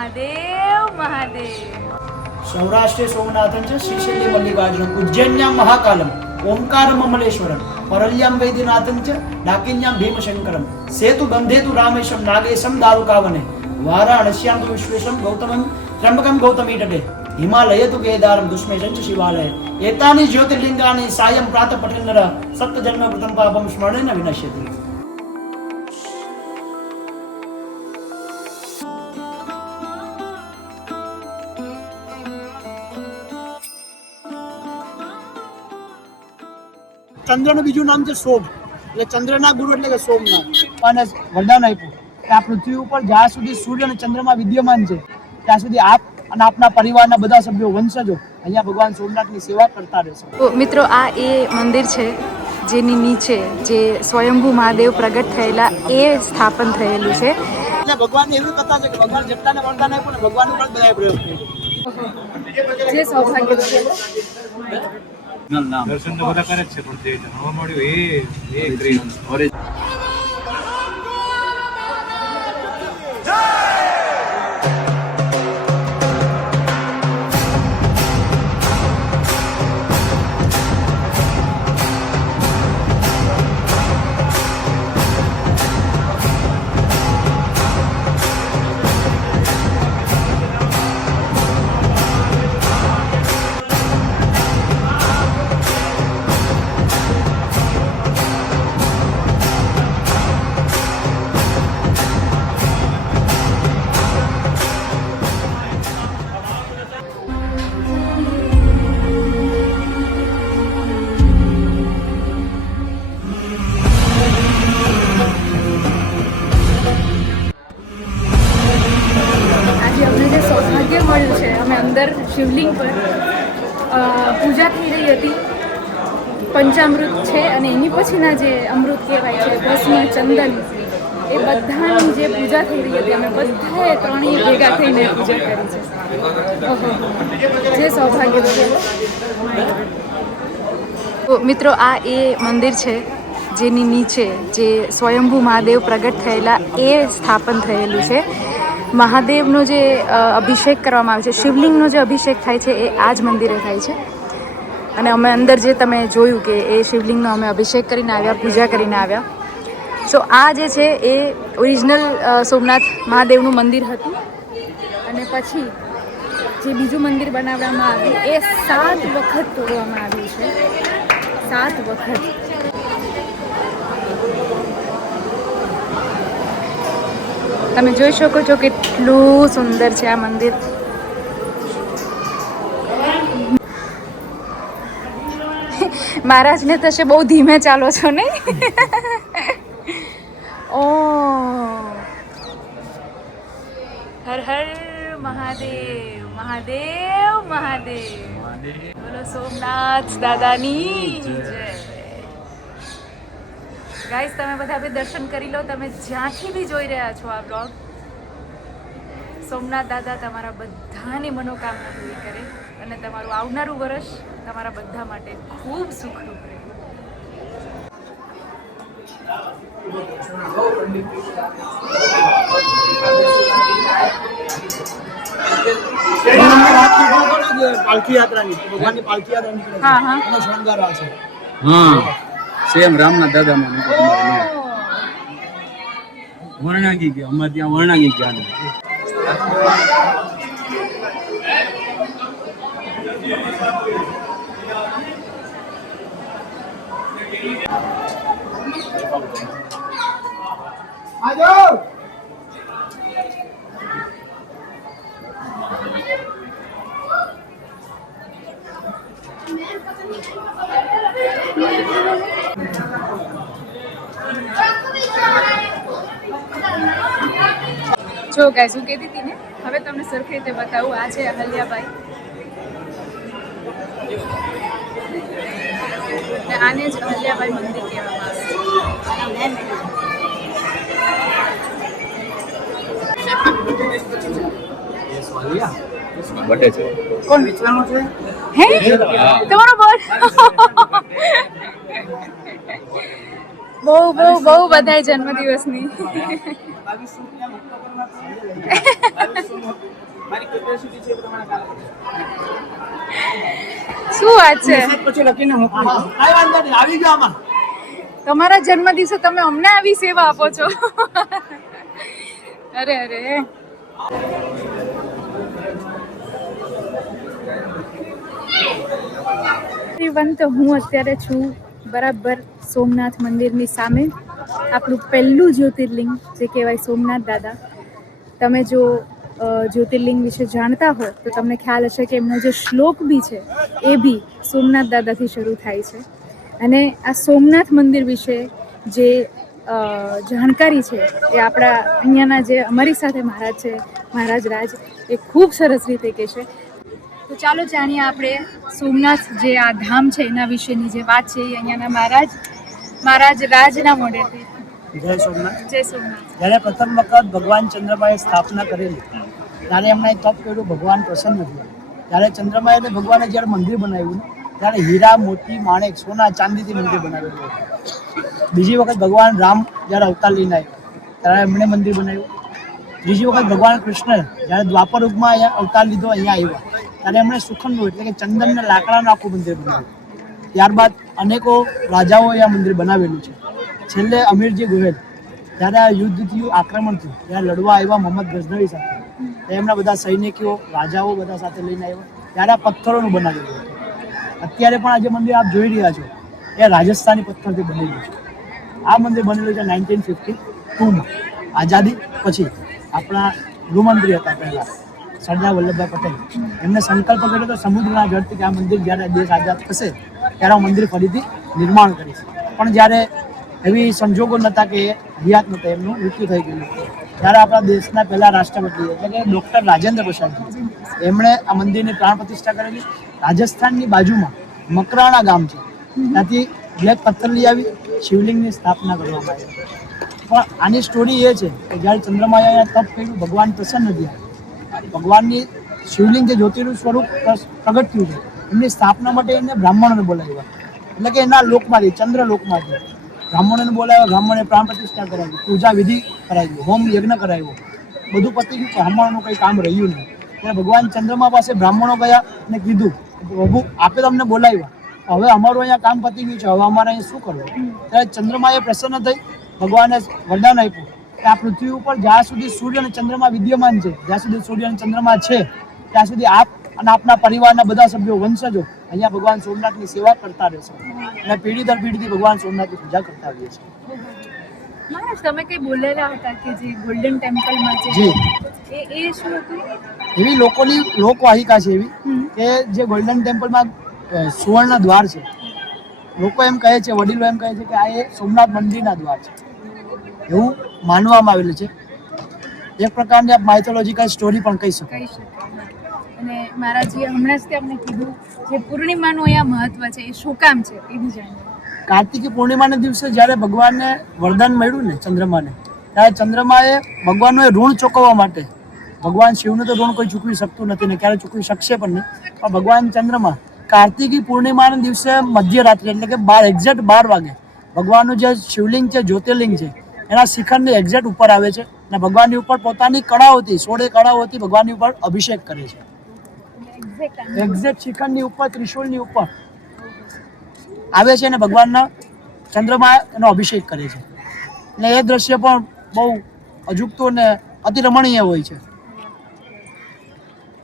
મહાદેવ મહાદેવ. સૌરાષ્ટ્રે સોમનાથં ચ શ્રીશૈલ્ય મલ્લિકાર્જુનમ ઉજ્જૈન્યામ મહાકાલમ ઓમકારમ અમલેશ્વરમ પરલ્યામ વૈદ્યનાથં ચ ડાકિન્યામ ભીમશંકરમ સેતુ બંધેતુ રામેશમ નાગેશમ દારુકાવને વારાણસ્યામ તુ વિશ્વેશમ ગૌતમમ ત્રંબકમ ગૌતમી તટે હિમાલયતુ કેદારમ દુષ્મેશં ચ શિવાલય એતાની જ્યોતિર્લિંગાની સાયં પ્રાતઃ પઠન નર સપ્તજન્મ કૃતમ પાપમ સ્મરણેન વિનશ્યતિ. ચંદ્રનું બીજું નામ છે સોમ, એટલે ચંદ્રના ગુરુ એટલે કે સોમનાથ. અને વરદાન આપ્યું કે આ પૃથ્વી ઉપર જ્યાં સુધી સૂર્ય અને ચંદ્રમા વિદ્યમાન છે ત્યાં સુધી આપ અને આપના પરિવારના બધા સભ્યો વંશજો અહીંયા ભગવાન સોમનાથની સેવા કરતા રહેશે. તો મિત્રો આ એ મંદિર છે જેની નીચે જે સ્વયંભૂ મહાદેવ પ્રગટ થયેલા એ સ્થાપન થયેલું છે. એટલે ભગવાનની એવી કથા છે કે ભગવાન જેટલાને વરદાન આપ્યું ને ભગવાનનું પણ બધાએ પ્રયોગ કર્યો. જે સૌભાગ્ય દર્શન તો બધા કરે જ છે, પણ જે જાણવા મળ્યું એ ગ્રેટ. મળ્યું છે. અમે અંદર શિવલિંગ પર પૂજા થઈ રહી હતી. પંચામૃત છે અને એની પછીના જે અમૃત કહેવાય છે ભસ્મ ચંદન એ બધાની જે પૂજા થઈ રહી હતી અમે બધાએ ત્રણેય ભેગા થઈને પૂજા કરી છે. ઓહો જે સૌભાગ્ય બનેલું. તો મિત્રો આ એ મંદિર છે જેની નીચે જે સ્વયંભૂ મહાદેવ પ્રગટ થયેલા એ સ્થાપન થયેલું છે. મહાદેવનો જે અભિષેક કરવામાં આવે છે, શિવલિંગનો જે અભિષેક થાય છે એ આ જ મંદિરે થાય છે. અને અમે અંદર જે તમે જોયું કે એ શિવલિંગનો અમે અભિષેક કરીને આવ્યા, પૂજા કરીને આવ્યા. સો આ જે છે એ ઓરિજિનલ સોમનાથ મહાદેવનું મંદિર હતું. અને પછી જે બીજું મંદિર બનાવવામાં આવ્યું એ 7 વખત તોડવામાં આવ્યું છે. 7 વખત. તમે જોઈ શકો છો કેટલું સુંદર છે આ મંદિર. મહારાજને થશે બહુ ધીમે ચાલો છો નહીં? ઓ હર હર મહાદેવ મહાદેવ મહાદેવ. બોલો સોમનાથ દાદાની જય. ગાઈસ તમે બધા બી દર્શન કરી લો. તમે જ્યાંથી બી જોઈ રહ્યા છો આ બ્લોગ, સોમનાથ દાદા તમારા બધાની મનોકામના પૂરી કરે અને તમારું આવનારું વર્ષ તમારા બધા માટે ખૂબ સુખરૂપ રહે. પાલખી યાત્રાની ભગવાનની પાલખી યાત્રા નીકળે છે. હા હા એનો શણગાર આ છે. હા સેમ રામના દાદામાં વર્ણાંગી ગયા. અમારે ત્યાં વર્ણાંગી ગયા. જો ગાઈસ હું કહેતી હતી ને, હવે તમને સરખી રીતે બતાવું. આ છે અહલ્યાબાઈ ને આને જ અહલ્યાબાઈ મંદિર કહેવામાં આવે છે. કોણ વિચારવાનું છે? હે તમારો બર્થ બહુ બહુ બહુ બધાય જન્મદિવસની. શું વાત છે? પછી લખીને મોકલી કાંઈ વાંધો નહીં, આવી ગયો આમાં. તમારા જન્મદિવસે તમે અમને આવી સેવા આપો છો. અરે અરે. તો હું અત્યારે છું બરાબર સોમનાથ મંદિરની સામે. આપણું પહેલું જ્યોતિર્લિંગ જે કહેવાય સોમનાથ દાદા. તમે જો જ્યોતિર્લિંગ વિશે જાણતા હો તો તમને ખ્યાલ હશે કે એમનો જે શ્લોક બી છે એ બી સોમનાથ દાદાથી શરૂ થાય છે. અને આ સોમનાથ મંદિર વિશે જે જાણકારી છે એ આપણા અહીંયાના જે અમારી સાથે મહારાજ છે, મહારાજ રાજ, એ ખૂબ સરસ રીતે કહેશે. તો ચાલો જાણીએ આપણે સોમનાથ જે આ ધામ છે એના વિશેની જે વાત છે એ અહીંયાના મહારાજ રાજના મોઢેથી. જય સોમનાથ. જય સોમનાથ. જ્યારે પ્રથમ વખત ભગવાન ચંદ્રમાએ સ્થાપના કરેલી ત્યારે એમણે તપ કર્યું, ભગવાન પ્રસન્ન થયા. ત્યારે ચંદ્રમાએ એટલે ભગવાને જ્યારે મંદિર બનાવ્યું ત્યારે હીરા, મોતી, માણેક, સોના, ચાંદીથી મંદિર બનાવેલું હતું. બીજી વખત ભગવાન રામ જ્યારે અવતાર લઈને આવ્યા ત્યારે એમણે મંદિર બનાવ્યું. ત્રીજી વખત ભગવાન કૃષ્ણ જ્યારે દ્વાપર યુગમાં અહીંયા અવતાર લીધો, અહીંયા આવ્યા ત્યારે એમણે સુખંડનું એટલે કે ચંદનના લાકડાનું આખું મંદિર બનાવ્યું. ત્યારબાદ અનેકો રાજાઓ અહીંયા મંદિર બનાવેલું છે. છેલ્લે અમીરજી ગોહિલ જ્યારે આ યુદ્ધ થયું, આક્રમણ થયું, ત્યારે લડવા આવ્યા મોહમ્મદ ગઝનવી સાથે. એમના બધા સૈનિકો, રાજાઓ બધા સાથે લઈને આવ્યા ત્યારે આ પથ્થરોનું બનાવેલું હતું. અત્યારે પણ આ જે મંદિર આપ જોઈ રહ્યા છો એ રાજસ્થાની પથ્થરથી બનેલું છે. આ મંદિર બનેલું છે 1952માં, આઝાદી પછી. આપણા ગૃહમંત્રી હતા પહેલા સરદાર વલ્લભભાઈ પટેલ, એમને સંકલ્પ કર્યો તો સમુદ્રના જળથી કે આ મંદિર જ્યારે દેશ આઝાદ થશે ત્યારે આ મંદિર ફરીથી નિર્માણ કરીશ. પણ જ્યારે એવી સંજોગો નહોતા કે હયાત નહોતા, એમનું મૃત્યુ થઈ ગયું. ત્યારે આપણા દેશના પહેલા રાષ્ટ્રપતિ એટલે કે ડૉક્ટર રાજેન્દ્ર પ્રસાદજી એમણે આ મંદિરની પ્રાણ પ્રતિષ્ઠા કરેલી. રાજસ્થાનની બાજુમાં મકરાણા ગામ છે, ત્યાંથી બ્લેક પથ્થર લઈ આવી શિવલિંગની સ્થાપના કરવામાં આવી. પણ આની સ્ટોરી એ છે કે જ્યારે ચંદ્રમાએ અહીંયા તપ કર્યું, ભગવાન પ્રસન્ન થયા. ભગવાનની શિવલિંગ જે જ્યોતિનું સ્વરૂપ પ્રગટ થયું છે એમની સ્થાપના માટે એમને બ્રાહ્મણોને બોલાવ્યા. એટલે કે એના લોકમાંથી, ચંદ્ર લોકમાંથી બ્રાહ્મણોને બોલાવ્યા. બ્રાહ્મણે પ્રાણ પ્રતિષ્ઠા કરાવી, પૂજા વિધિ કરાવી, હોમ યજ્ઞ કરાવ્યો. બધું પતી ગયું, બ્રાહ્મણોનું કંઈ કામ રહ્યું નહીં. ત્યારે ભગવાન ચંદ્રમા પાસે બ્રાહ્મણો ગયા અને કીધું, પ્રભુ આપે તમને બોલાવ્યા, હવે અમારું અહીંયા કામ પતી ગયું છે, હવે અમારે અહીંયા શું કરવું? ત્યારે ચંદ્રમાએ પ્રસન્ન થઈ ભગવાને વરદાન આપ્યું કે આ પૃથ્વી ઉપર જ્યાં સુધી સૂર્ય અને ચંદ્રમા વિદ્યમાન છે, જ્યાં સુધી સૂર્ય અને ચંદ્રમા છે ત્યાં સુધી આપ અને આપના પરિવારના બધા સભ્યો, વંશજો અહીંયા ભગવાન સોમનાથની સેવા કરતા રહેશે. અને પેઢી દર પેઢીથી ભગવાન સોમનાથની પૂજા કરતા આવીએ છીએ. મહારાજ, તમે કઈ બોલેલા હતા કે જે ગોલ્ડન ટેમ્પલમાં છે જી, એ શું હતું? એવી લોકોની લોકવાહિકા છે એવી કે જે ગોલ્ડન ટેમ્પલમાં સુવર્ણ દ્વાર છે. લોકો એમ કહે છે, વડીલો એમ કહે છે કે આ એ સોમનાથ મંદિરના દ્વાર છે, એવું માનવામાં આવેલું છે. એક પ્રકારની આપ માઇથોલોજીકલ સ્ટોરી પણ કહી શકો. અને મહારાજજીએ હમણાં જ અમને કીધું જે પૂર્ણિમાનું અહીંયા મહત્વ છે એ શું કામ છે એ બી જાણીએ. કાર્તિકી પૂર્ણિમાના દિવસે જ્યારે ભગવાનને વરદાન મળ્યું ને ચંદ્રમાને, ત્યારે ચંદ્રમાએ ભગવાનનું એ ઋણ ચૂકવવા માટે, ભગવાન શિવનું તો ઋણ કોઈ ચૂકવી શકતું નથી ને ક્યારે ચૂકવી શકશે પણ નહીં, પણ ભગવાન ચંદ્રમા કાર્તિકી પૂર્ણિમાના દિવસે મધ્યરાત્રિ એટલે કે એક્ઝેક્ટ 12 વાગે ભગવાનનું જે શિવલિંગ છે, જ્યોતિર્લિંગ છે, એના શિખરની એક્ઝેક્ટ ઉપર આવે છે અને ભગવાનની ઉપર પોતાની કળાઓથી, 16 કળાઓથી ભગવાનની ઉપર અભિષેક કરે છે. એક્ઝેક્ટ શિખરની ઉપર, ત્રિશૂળની ઉપર આવે છે અને ભગવાનના ચંદ્રમા એનો અભિષેક કરે છે. એટલે એ દ્રશ્ય પણ બહુ અજુકતું અને અતિ રમણીય હોય છે.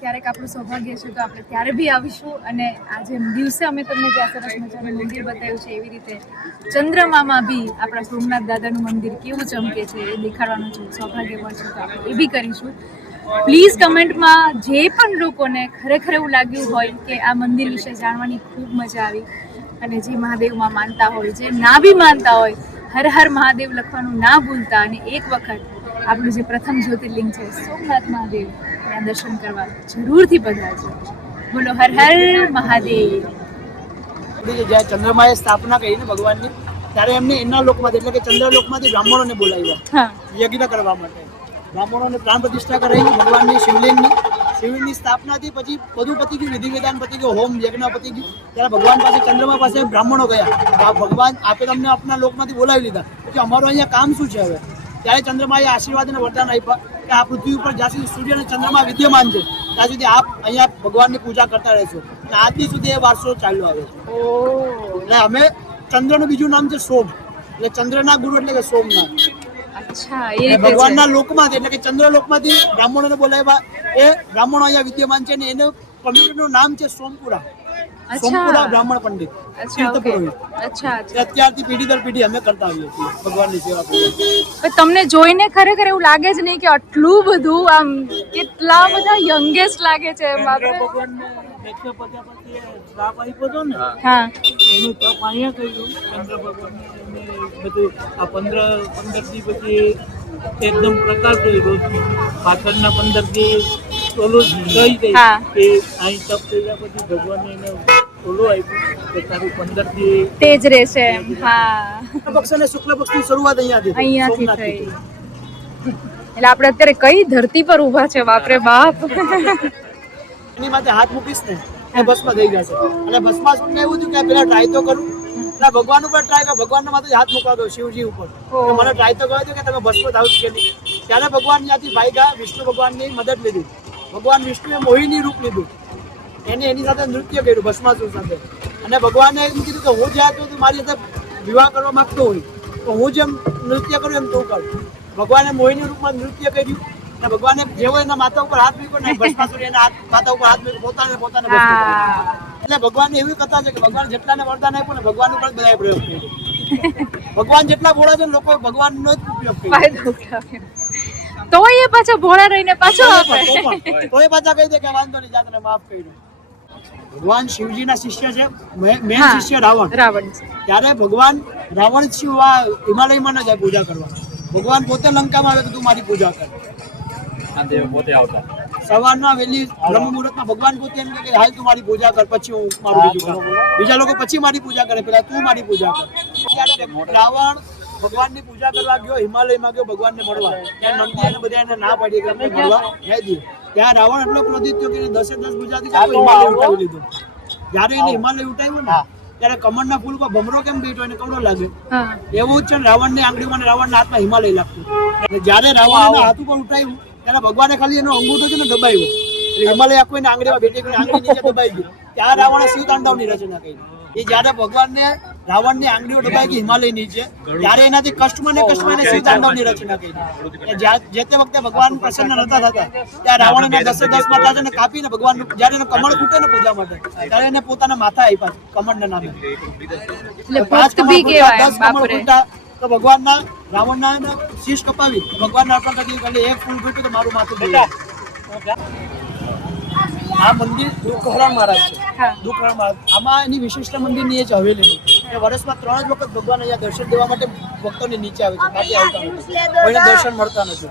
ક્યારેક આપણું સૌભાગ્ય છે તો આપણે ત્યારે બી આવીશું. અને આજે દિવસે અમે તમને જ્યાં સરસ મજાનું મંદિર બતાવ્યું છે એવી રીતે ચંદ્રમામાં બી આપણા સોમનાથ દાદાનું મંદિર કેવું ચમકે છે એ દેખાડવાનું છે સૌભાગ્ય મળશે તો આપણે એ બી કરીશું. પ્લીઝ કમેન્ટમાં જે પણ લોકોને ખરેખર એવું લાગ્યું હોય કે આ મંદિર વિશે જાણવાની ખૂબ મજા આવી અને જે મહાદેવમાં માનતા હોય, જે ના બી માનતા હોય, હર હર મહાદેવ લખવાનું ના ભૂલતા અને એક વખત આપણું જે પ્રથમ જ્યોતિર્લિંગ છે સોમનાથ મહાદેવ ત્યાં દર્શન કરવા જરૂરથી પધારજો. બોલો હર હર મહાદેવ. જ્યારે ચંદ્રમાએ સ્થાપના કરી ને ભગવાનની, ત્યારે એમને એના લોકમાંથી એટલે કે ચંદ્રલોકમાંથી બ્રાહ્મણોને બોલાવ્યા યજ્ઞ કરવા માટે. બ્રાહ્મણોને પ્રાણ પ્રતિષ્ઠા કરાવી ભગવાનની શિવલિંગની સ્થાપનાથી પછી બધું પતી ગયું, વિધિ વિધાન પતી ગયું, હોમ યજ્ઞ પતી ગયું. ત્યારે ભગવાન પાસે, ચંદ્રમા પાસે બ્રાહ્મણો ગયા, ભગવાન આપે તમને આપના લોકમાંથી બોલાવી લીધા, પછી અમારું અહીંયા કામ શું છે હવે? ત્યારે ચંદ્રમાએ આશીર્વાદ અને વરદાન આપ્યા કે આ પૃથ્વી ઉપર જ્યાં સુધી સૂર્ય અને ચંદ્રમા વિદ્યમાન છે ત્યાં સુધી આપ અહીંયા ભગવાનની પૂજા કરતા રહેશો અને આજ દી સુધી એ વારસો ચાલ્યો આવે છે. એટલે અમે ચંદ્રનું બીજું નામ છે સોમ, એટલે ચંદ્રના ગુરુ એટલે કે સોમનાથ. અચ્છા એ અને રીતે ભગવાનના લોકમાંથી એટલે કે ચંદ્ર લોકમાંથી બ્રાહ્મણોને બોલાવ્યા. એ બ્રાહ્મણો અહીંયા વિદ્યમાન છે ને એનું પંડિતનું નામ છે સોમપુરા. સોમપુરા બ્રાહ્મણ પંડિત, અચ્છા તીર્થ ઓકે પુરોહિત. અચ્છા એ અત્યારથી પેઢી દર પેઢી અમે કરતા આવીએ છીએ ભગવાનની સેવા કરીએ. પણ તમને જોઈને ખરેખર એવું લાગે જ નહીં કે આટલું બધું આમ કેટલા બધા યંગેસ્ટ લાગે છે બાપરે. ભગવાનને 150 શ્રાપ આપ્યો હતો ને, હા એનું તપ અહીંયા કર્યું ચંદ્ર ભગવાનને. અને બધું આ 15 દી પછી એકદમ પ્રકાશ હોય રોજ પાછળના 15 દી ઓલું થઈ ગઈ હા. કે અહીં તપ કર્યા પછી ભગવાને એને ઓલું આપ્યું કે તારું 15 દી તેજ રહેશે એમ. હા પક્ષ અને શુક્લ પક્ષની શરૂઆત અહીંયાથી થઈ. અહીંયાથી સોમનાથથી થઈ. થઈ. એટલે આપણે અત્યારે કઈ ધરતી પર ઊભા છે બાપરે બાપ. એની માથે હાથ મૂકીશ ને એ ભસ્મ થઈ જશે. અને ભસ્માસુરને એવું થયું કે પેલા ટ્રાય તો કરું, એટલે ભગવાન ઉપર ટ્રાય કર્યો, ભગવાનના માથે હાથ મૂકવા દો શિવજી ઉપર. કે મને ટ્રાય તો કરવા દો કે તમે ભસ્મ થાવ કે નહીં. ત્યારે ભગવાન ત્યાંથી ભાગ્યા, વિષ્ણુ ભગવાનની મદદ લીધી. ભગવાન વિષ્ણુએ મોહિની રૂપ લીધું, એની સાથે નૃત્ય કર્યું ભસ્માસુર સાથે. અને ભગવાને એમ કીધું કે હું જ્યાં તું મારી સાથે વિવાહ કરવા માંગતો હોય તો હું જેમ નૃત્ય કરું એમ તું કર. ભગવાને મોહિની રૂપમાં નૃત્ય કર્યું અને ભગવાને જેવો એના માથા ઉપર હાથ મૂક્યો ને ભસ્માસુર એના માથા ઉપર હાથ મૂક્યો, પોતાને ભસ્મ કર્યો. હા એટલે ભગવાનની એવી કથા છે કે ભગવાન જેટલાને વરદાન આપ્યું ને ભગવાન ઉપર બધાએ પ્રયોગ કર્યો. ભગવાન જેટલા ભોળા છે ને લોકો ભગવાનનો જ ઉપયોગ કર્યો. ફાયદો ઉઠાવ્યો. તો એ પાછા ભોળા રહીને પાછો આપે. કોઈ પાછા કહી દે કે વાંધો નહીં, જાતને માફ કર્યું. ભગવાન શિવજીના શિષ્ય છે, મેન હા. શિષ્ય રાવણ. રાવણ છે. ત્યારે ભગવાન રાવણ શિવ આ હિમાલયમાં ન જાય પૂજા કરવા. ભગવાન પોતે લંકામાં આવે કે તું મારી પૂજા કર. સવારના વહેલી બ્રહ્મ મુહૂર્તમાં ભગવાન પોતે એમ કહે કે હાલ તું મારી પૂજા કર, પછી હું મારું બીજું કર. બીજા લોકો પછી મારી પૂજા કરે, પેલા તું મારી પૂજા કર. ત્યારે રાવણ ભગવાનની પૂજા કરવા ગયો, હિમાલયમાં ગયો ભગવાનને મળવા. ત્યાં નંદી અને બધા એને ના પાડી કે અમને મળવા નહીં દે. ત્યાં રાવણ એટલો ક્રોધિત થયો કે એને 10 ગુજરાતી હિમાલય ઉઠાવી લીધું. જ્યારે એને હિમાલય ઉઠાવ્યું ને ત્યારે કમળના ફૂલ પર ભમરો કેમ બેઠો એને કવડો લાગે, હા એવું જ છે ને રાવણની આંગળીમાં અને રાવણના હાથમાં હિમાલય લાગતું. અને જ્યારે રાવણ હાથ ઉપર ઉઠાવ્યું ત્યારે ભગવાને ખાલી એનો અંગૂઠો છે ને દબાવ્યો, એટલે હિમાલય આખું એને આંગળીમાં બેઠી ગયું, આંગળી નીચે દબાઈ ગયું. ત્યાં રાવણે શિવ તાંડવની રચના કરી. એ જ્યારે ભગવાનને રાવણની આંગળીઓ દબાઈ ગઈ હિમાલય નીચે, ત્યારે એનાથી કષ્ટમાં ને કષ્ટમાં એને શિવ તાંડવની રચના કરી. જે તે વખતે ભગવાન પ્રસન્ન નતા થતા ત્યાં રાવણ એને 10 માથા છે ને કાપીને ભગવાન જ્યારે એને કમળ ફૂટે ને પૂજા માટે ત્યારે એને પોતાના માથા આપ્યા કમળના નામે. એટલે ભક્ત બી કહેવાય 10 કમળ બાપરે. ફૂટ્યા તો ભગવાનના રાવણના એને શીશ કપાવી ભગવાનને અર્પણ કરી દીધું. એટલે એક ફૂલ ફૂટ્યું તો મારું માથું ધોયું. આ મંદિર દુઃખહરણ મહારાજ છે. હા. દુઃખહરણ મહારાજ આમાં એની વિશિષ્ટ મંદિરની એ જ હવેલીની કે વર્ષમાં 3 જ વખત ભગવાન અહીંયા દર્શન દેવા માટે ભક્તોને નીચે આવે છે, બાકી આવતા નથી, કોઈને દર્શન મળતા નથી.